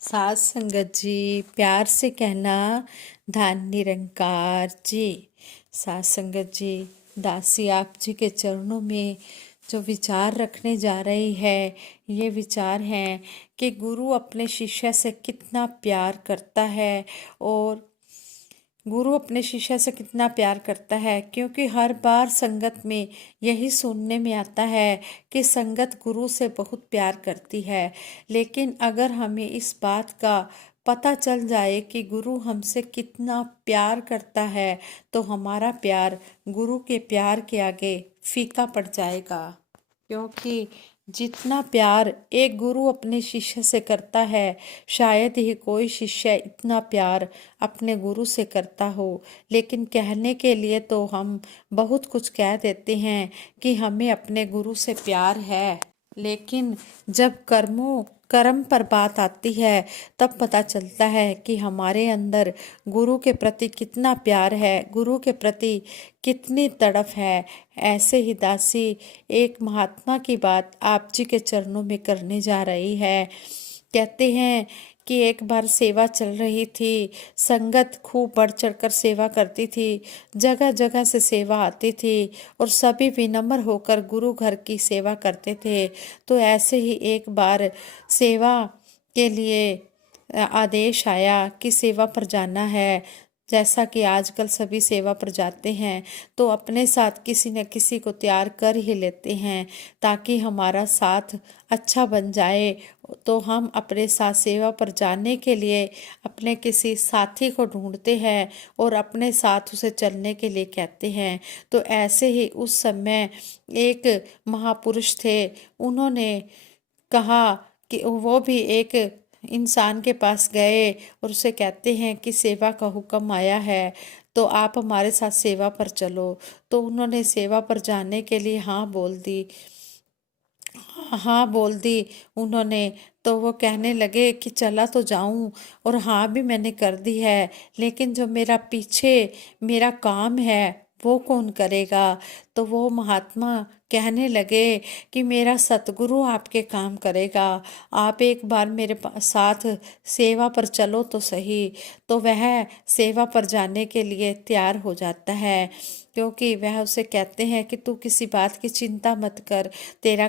सात संगत जी, प्यार से कहना धन निरंकार जी। सात संगत जी, दासी आप जी के चरणों में जो विचार रखने जा रही है, ये विचार हैं कि गुरु अपने शिष्य से कितना प्यार करता है और गुरु अपने शिष्य से कितना प्यार करता है, क्योंकि हर बार संगत में यही सुनने में आता है कि संगत गुरु से बहुत प्यार करती है। लेकिन अगर हमें इस बात का पता चल जाए कि गुरु हमसे कितना प्यार करता है, तो हमारा प्यार गुरु के प्यार के आगे फीका पड़ जाएगा। क्योंकि जितना प्यार एक गुरु अपने शिष्य से करता है, शायद ही कोई शिष्य इतना प्यार अपने गुरु से करता हो। लेकिन कहने के लिए तो हम बहुत कुछ कह देते हैं कि हमें अपने गुरु से प्यार है, लेकिन जब कर्म पर बात आती है, तब पता चलता है कि हमारे अंदर गुरु के प्रति कितना प्यार है, गुरु के प्रति कितनी तड़प है। ऐसे ही दासी एक महात्मा की बात आप जी के चरणों में करने जा रही है। कहते हैं कि एक बार सेवा चल रही थी, संगत खूब बढ़ चढ़कर सेवा करती थी, जगह जगह से सेवा आती थी और सभी विनम्र होकर गुरु घर की सेवा करते थे। तो ऐसे ही एक बार सेवा के लिए आदेश आया कि सेवा पर जाना है। जैसा कि आजकल सभी सेवा पर जाते हैं तो अपने साथ किसी न किसी को तैयार कर ही लेते हैं, ताकि हमारा साथ अच्छा बन जाए। तो हम अपने साथ सेवा पर जाने के लिए अपने किसी साथी को ढूंढते हैं और अपने साथ उसे चलने के लिए कहते हैं। तो ऐसे ही उस समय एक महापुरुष थे, उन्होंने कहा कि वो भी एक इंसान के पास गए और उसे कहते हैं कि सेवा का हुक्म आया है, तो आप हमारे साथ सेवा पर चलो। तो उन्होंने सेवा पर जाने के लिए हाँ बोल दी उन्होंने। तो वो कहने लगे कि चला तो जाऊं और हाँ भी मैंने कर दी है, लेकिन जो मेरा पीछे मेरा काम है वो कौन करेगा। तो वो महात्मा कहने लगे कि मेरा सतगुरु आपके काम करेगा, आप एक बार मेरे साथ सेवा पर चलो तो सही। तो वह सेवा पर जाने के लिए तैयार हो जाता है, क्योंकि वह उसे कहते हैं कि तू किसी बात की चिंता मत कर, तेरा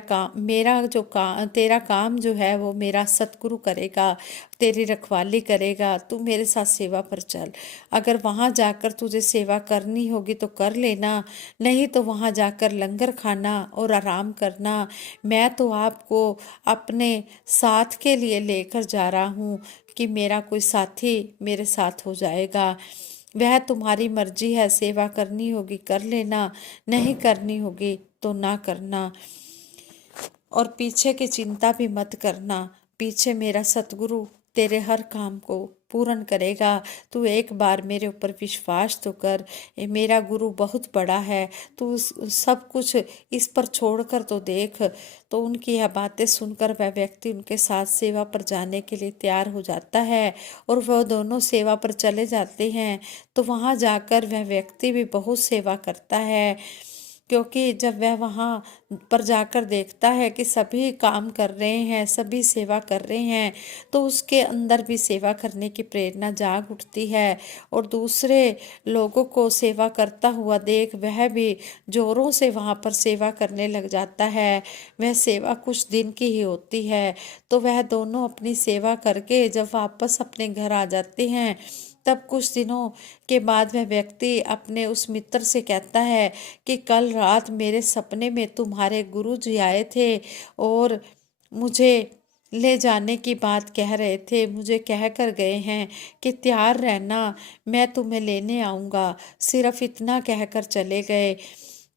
काम जो है वो मेरा सतगुरु करेगा, तेरी रखवाली करेगा, तू मेरे साथ सेवा पर चल। अगर वहाँ जाकर तुझे सेवा करनी होगी तो कर लेना, नहीं तो वहाँ जाकर लंगर खाना और आराम करना। मैं तो आपको अपने साथ के लिए लेकर जा रहा हूँ कि मेरा कोई साथी मेरे साथ हो जाएगा। वह तुम्हारी मर्जी है, सेवा करनी होगी कर लेना, नहीं करनी होगी तो ना करना। और पीछे की चिंता भी मत करना, पीछे मेरा सतगुरु तेरे हर काम को पूर्ण करेगा। तू एक बार मेरे ऊपर विश्वास तो कर, ये मेरा गुरु बहुत बड़ा है, तू सब कुछ इस पर छोड़कर तो देख। तो उनकी यह बातें सुनकर वह व्यक्ति उनके साथ सेवा पर जाने के लिए तैयार हो जाता है और वह दोनों सेवा पर चले जाते हैं। तो वहाँ जाकर वह व्यक्ति भी बहुत सेवा करता है, क्योंकि जब वह वहाँ पर जाकर देखता है कि सभी काम कर रहे हैं, सभी सेवा कर रहे हैं, तो उसके अंदर भी सेवा करने की प्रेरणा जाग उठती है और दूसरे लोगों को सेवा करता हुआ देख वह भी जोरों से वहाँ पर सेवा करने लग जाता है। वह सेवा कुछ दिन की ही होती है। तो वह दोनों अपनी सेवा करके जब वापस अपने घर आ जाते हैं, तब कुछ दिनों के बाद वह व्यक्ति अपने उस मित्र से कहता है कि कल रात मेरे सपने में तुम्हारे गुरु जी आए थे और मुझे ले जाने की बात कह रहे थे, मुझे कह कर गए हैं कि तैयार रहना, मैं तुम्हें लेने आऊँगा। सिर्फ इतना कहकर चले गए।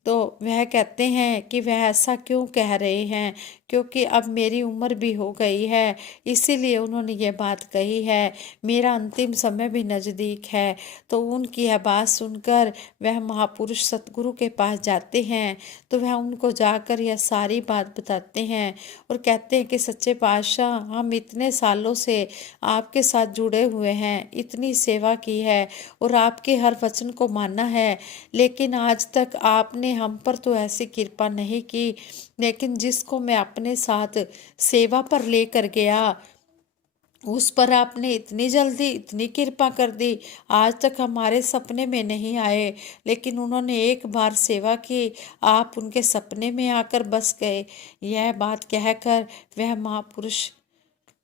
तो वह कहते हैं कि वह ऐसा क्यों कह रहे हैं, क्योंकि अब मेरी उम्र भी हो गई है, इसीलिए उन्होंने ये बात कही है, मेरा अंतिम समय भी नज़दीक है। तो उनकी यह बात सुनकर वह महापुरुष सतगुरु के पास जाते हैं। तो वह उनको जाकर यह सारी बात बताते हैं और कहते हैं कि सच्चे पातशाह, हम इतने सालों से आपके साथ जुड़े हुए हैं, इतनी सेवा की है और आपके हर वचन को माना है, लेकिन आज तक आपने हम पर तो ऐसी कृपा नहीं की। लेकिन जिसको मैं अपने साथ सेवा पर लेकर गया, उस पर आपने इतनी जल्दी इतनी कृपा कर दी, आज तक हमारे सपने में नहीं आए, लेकिन उन्होंने एक बार सेवा की, आप उनके सपने में आकर बस गए। यह बात कहकर वह महापुरुष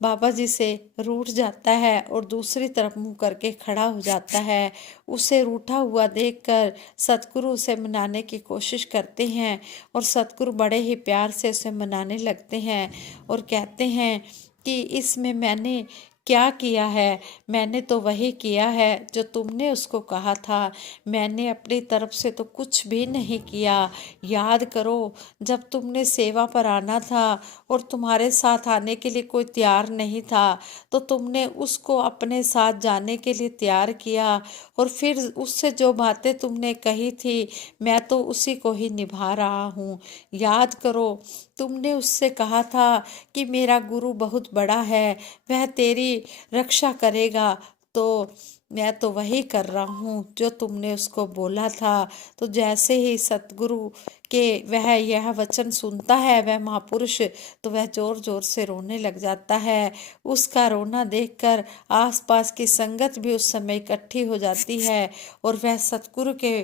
बाबा जी से रूठ जाता है और दूसरी तरफ मुंह करके खड़ा हो जाता है। उसे रूठा हुआ देखकर सतगुरु उसे मनाने की कोशिश करते हैं और सतगुरु बड़े ही प्यार से उसे मनाने लगते हैं और कहते हैं कि इसमें मैंने क्या किया है? मैंने तो वही किया है जो तुमने उसको कहा था। मैंने अपनी तरफ से तो कुछ भी नहीं किया। याद करो, जब तुमने सेवा पर आना था और तुम्हारे साथ आने के लिए कोई तैयार नहीं था, तो तुमने उसको अपने साथ जाने के लिए तैयार किया और फिर उससे जो बातें तुमने कही थी, मैं तो उसी को ही निभा रहा हूँ। याद करो, तुमने उससे कहा था कि मेरा गुरु बहुत बड़ा है, वह तेरी रक्षा करेगा, तो मैं तो वही कर रहा हूँ जो तुमने उसको बोला था। तो जैसे ही सतगुरु के वह यह वचन सुनता है वह महापुरुष, तो वह जोर जोर से रोने लग जाता है। उसका रोना देखकर आसपास की संगत भी उस समय इकट्ठी हो जाती है और वह सतगुरु के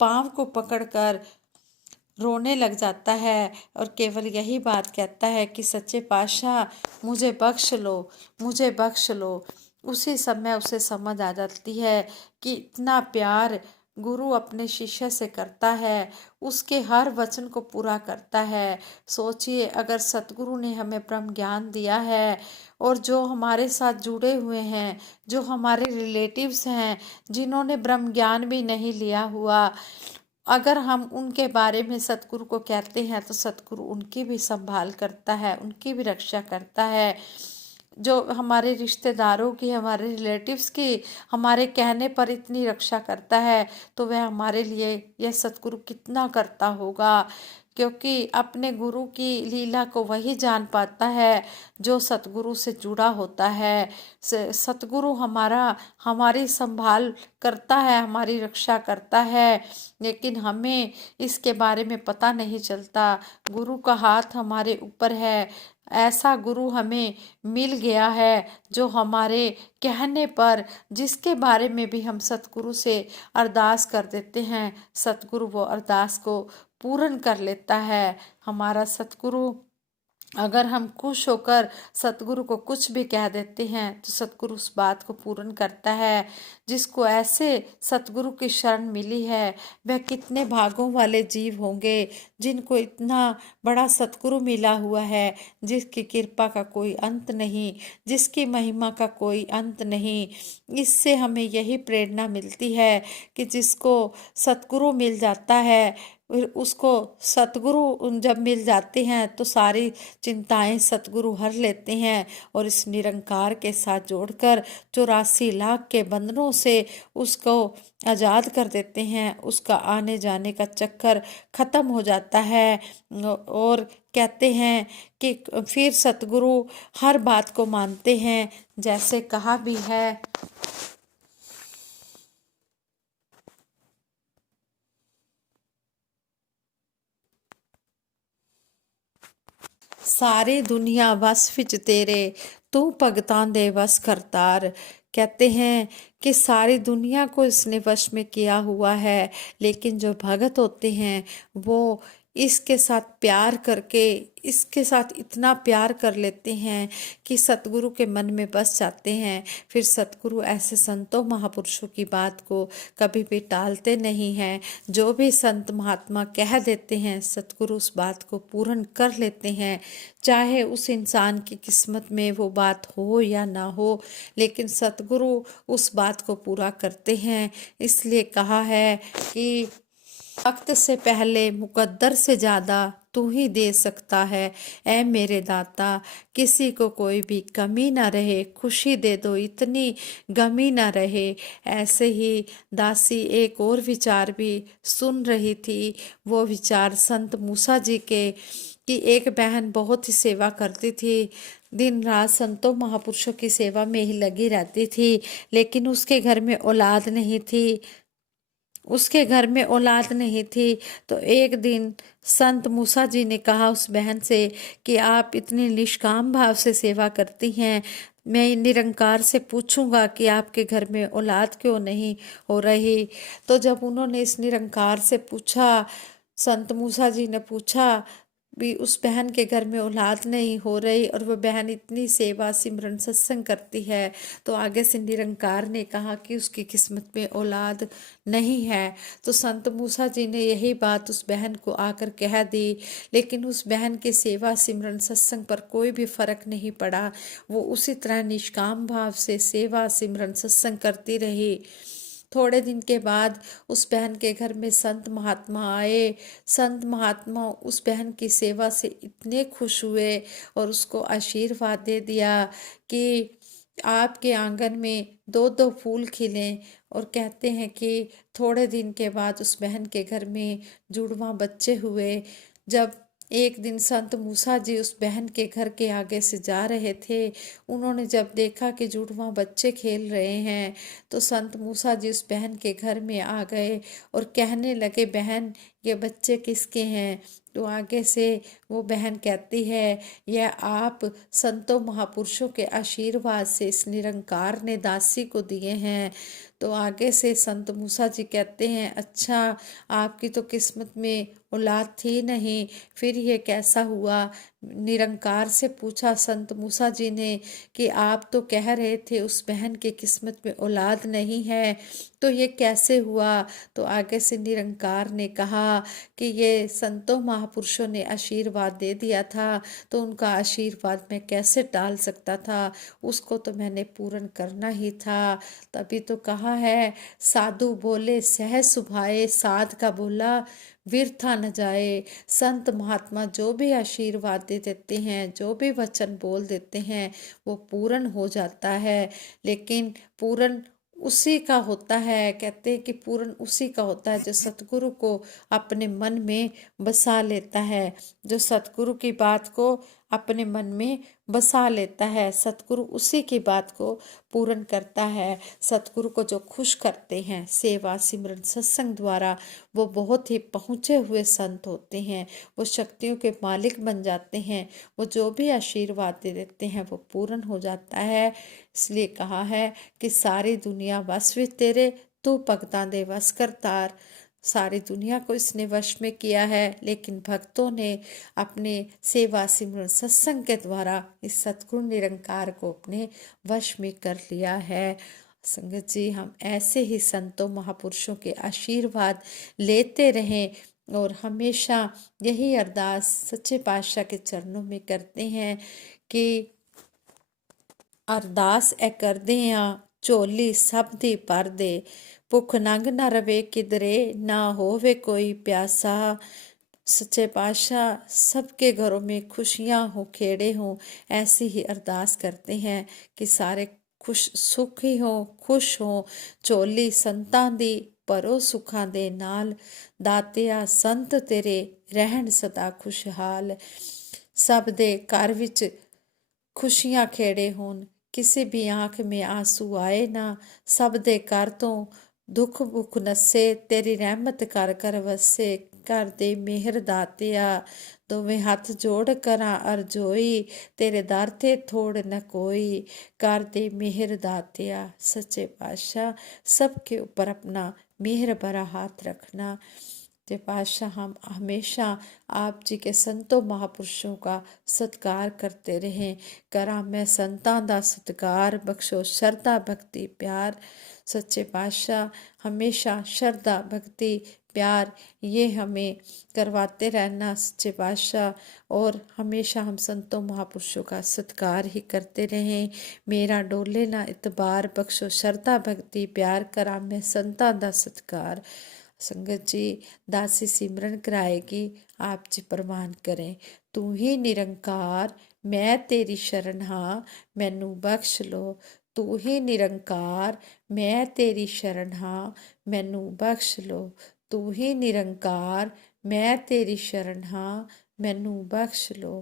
पाँव को पकड़कर रोने लग जाता है और केवल यही बात कहता है कि सच्चे पातशाह मुझे बख्श लो, मुझे बख्श लो। उसी समय उसे समझ आ जाती है कि इतना प्यार गुरु अपने शिष्य से करता है, उसके हर वचन को पूरा करता है। सोचिए, अगर सतगुरु ने हमें ब्रह्म ज्ञान दिया है और जो हमारे साथ जुड़े हुए हैं, जो हमारे रिलेटिव्स हैं, जिन्होंने ब्रह्म ज्ञान भी नहीं लिया हुआ, अगर हम उनके बारे में सतगुरु को कहते हैं तो सतगुरु उनकी भी संभाल करता है, उनकी भी रक्षा करता है। जो हमारे रिश्तेदारों की, हमारे रिलेटिव्स की हमारे कहने पर इतनी रक्षा करता है, तो वह हमारे लिए यह सतगुरु कितना करता होगा। क्योंकि अपने गुरु की लीला को वही जान पाता है जो सतगुरु से जुड़ा होता है। सतगुरु हमारी संभाल करता है, हमारी रक्षा करता है, लेकिन हमें इसके बारे में पता नहीं चलता। गुरु का हाथ हमारे ऊपर है। ऐसा गुरु हमें मिल गया है जो हमारे कहने पर, जिसके बारे में भी हम सतगुरु से अरदास कर देते हैं, सतगुरु वो अरदास को पूर्ण कर लेता है। हमारा सतगुरु, अगर हम खुश होकर सतगुरु को कुछ भी कह देते हैं तो सतगुरु उस बात को पूर्ण करता है। जिसको ऐसे सतगुरु की शरण मिली है, वह कितने भागों वाले जीव होंगे जिनको इतना बड़ा सतगुरु मिला हुआ है, जिसकी कृपा का कोई अंत नहीं, जिसकी महिमा का कोई अंत नहीं। इससे हमें यही प्रेरणा मिलती है कि जिसको सतगुरु मिल जाता है, फिर उसको सतगुरु जब मिल जाते हैं तो सारी चिंताएं सतगुरु हर लेते हैं और इस निरंकार के साथ जोड़कर 84 लाख के बंधनों से उसको आज़ाद कर देते हैं। उसका आने जाने का चक्कर खत्म हो जाता है और कहते हैं कि फिर सतगुरु हर बात को मानते हैं, जैसे कहा भी है, सारी दुनिया वस विच तेरे, तू भगतां दे वस करतार। कहते हैं कि सारी दुनिया को इसने वश में किया हुआ है, लेकिन जो भगत होते हैं वो इसके साथ प्यार करके, इसके साथ इतना प्यार कर लेते हैं कि सतगुरु के मन में बस जाते हैं। फिर सतगुरु ऐसे संतों महापुरुषों की बात को कभी भी टालते नहीं हैं। जो भी संत महात्मा कह देते हैं, सतगुरु उस बात को पूर्ण कर लेते हैं, चाहे उस इंसान की किस्मत में वो बात हो या ना हो, लेकिन सतगुरु उस बात को पूरा करते हैं। इसलिए कहा है कि वक्त से पहले मुकद्दर से ज़्यादा तू ही दे सकता है, ऐ मेरे दाता। किसी को कोई भी कमी ना रहे, खुशी दे दो इतनी गमी ना रहे। ऐसे ही दासी एक और विचार भी सुन रही थी। वो विचार संत मूसा जी के, कि एक बहन बहुत ही सेवा करती थी, दिन रात संतों महापुरुषों की सेवा में ही लगी रहती थी, लेकिन उसके घर में औलाद नहीं थी। उसके घर में औलाद नहीं थी। तो एक दिन संत मूसा जी ने कहा उस बहन से कि आप इतनी निष्काम भाव से सेवा करती हैं, मैं निरंकार से पूछूंगा कि आपके घर में औलाद क्यों नहीं हो रही। तो जब उन्होंने इस निरंकार से पूछा, संत मूसा जी ने पूछा भी, उस बहन के घर में औलाद नहीं हो रही और वह बहन इतनी सेवा सिमरन सत्संग करती है, तो आगे से निरंकार ने कहा कि उसकी किस्मत में औलाद नहीं है। तो संत मूसा जी ने यही बात उस बहन को आकर कह दी, लेकिन उस बहन के सेवा सिमरन सत्संग पर कोई भी फर्क नहीं पड़ा। वो उसी तरह निष्काम भाव से सेवा सिमरन सत्संग करती रही। थोड़े दिन के बाद उस बहन के घर में संत महात्मा आए। संत महात्मा उस बहन की सेवा से इतने खुश हुए और उसको आशीर्वाद दे दिया कि आपके आंगन में दो दो फूल खिलें। और कहते हैं कि थोड़े दिन के बाद उस बहन के घर में जुड़वा बच्चे हुए। जब एक दिन संत मूसा जी उस बहन के घर के आगे से जा रहे थे, उन्होंने जब देखा कि जुड़वा बच्चे खेल रहे हैं, तो संत मूसा जी उस बहन के घर में आ गए और कहने लगे, बहन ये बच्चे किसके हैं। तो आगे से वो बहन कहती है, यह आप संतों महापुरुषों के आशीर्वाद से इस निरंकार ने दासी को दिए हैं। तो आगे से संत मूसा जी कहते हैं, अच्छा आपकी तो किस्मत में औलाद थी नहीं, फिर ये कैसा हुआ। निरंकार से पूछा संत मूसा जी ने कि आप तो कह रहे थे उस बहन की किस्मत में औलाद नहीं है, तो ये कैसे हुआ। तो आगे से निरंकार ने कहा कि ये संतों महापुरुषों ने आशीर्वाद दे दिया था, तो उनका आशीर्वाद मैं कैसे टाल सकता था, उसको तो मैंने पूर्ण करना ही था। तभी तो कहा है, साधु बोले सहज सुभाए, साध का बोला व्यर्था न जाए। संत महात्मा जो भी आशीर्वाद दे देते हैं, जो भी वचन बोल देते हैं, वो पूर्ण हो जाता है। लेकिन पूर्ण उसी का होता है, कहते हैं कि पूर्ण उसी का होता है जो सतगुरु को अपने मन में बसा लेता है, जो सतगुरु की बात को अपने मन में बसा लेता है। सतगुरु उसी की बात को पूर्ण करता है। सतगुरु को जो खुश करते हैं सेवा सिमरन सत्संग द्वारा, वो बहुत ही पहुँचे हुए संत होते हैं, वो शक्तियों के मालिक बन जाते हैं। वो जो भी आशीर्वाद दे देते हैं वो पूर्ण हो जाता है। इसलिए कहा है कि सारी दुनिया वश विच तेरे, तू भगतां दे वश करतार। सारी दुनिया को इसने वश में किया है, लेकिन भक्तों ने अपने सेवा सिमरन सत्संग के द्वारा इस सतगुरु निरंकार को अपने वश में कर लिया है। संगत जी, हम ऐसे ही संतों महापुरुषों के आशीर्वाद लेते रहें और हमेशा यही अरदास सच्चे पातशाह के चरणों में करते हैं कि अरदास ए कर दे झोली सब दी भर दे, भुख नंग ना रवे किधरे, ना होवे कोई प्यासा। सच्चे पातशाह सबके घरों में खुशियां हो, खेड़े हों, ऐसी ही अरदास करते हैं कि सारे खुश सुखी हों, खुश हों। झोली संतां दी भरो सुखां दे नाल, दातिया संत तेरे रहन सदा खुशहाल। सब दे घर विच खुशियां खेड़े होन, किसी भी आंख में आंसू आए ना। सब दे कर तो दुख भुख नसे, तेरी रहमत कर कर वसे। कर दे मेहर दातिया, दोवें हथ जोड़ करा अरजोई, तेरे दर ते थोड़ न कोई। कर दे मेहर दातिया। सच्चे पातशाह सबके ऊपर अपना मेहर भरा हाथ रखना। जे पातशाह, हम हमेशा आप जी के संतों महापुरुषों का सत्कार करते रहें। करा मैं संतां दा सत्कार, बख्शो शरधा भक्ति प्यार। सच्चे पातशाह हमेशा श्रद्धा भक्ति प्यार ये हमें करवाते रहना सच्चे पातशाह, और हमेशा हम संतों महापुरुषों का सत्कार ही करते रहें। मेरा डोले ना इतबार, बख्शो श्रद्धा भक्ति प्यार। करा मैं संतां दा सत्कार। संगत जी, दासी सिमरन कराएगी, आप जी प्रवान करें। तू ही निरंकार मैं तेरी शरण हाँ, मैनू बख्श लो। तू ही निरंकार मैं तेरी शरण हाँ, मैनू बख्श लो। तू ही निरंकार मैं तेरी शरण हाँ, मैनू बख्श लो।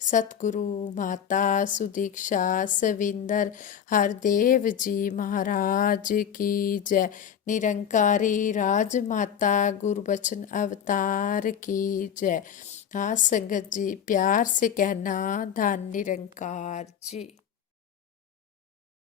सतगुरु माता सुदीक्षा सविंदर हरदेव जी महाराज की जय। निरंकारी राज माता गुरबचन अवतार की जय। हाँ संगत जी, प्यार से कहना धन निरंकार जी।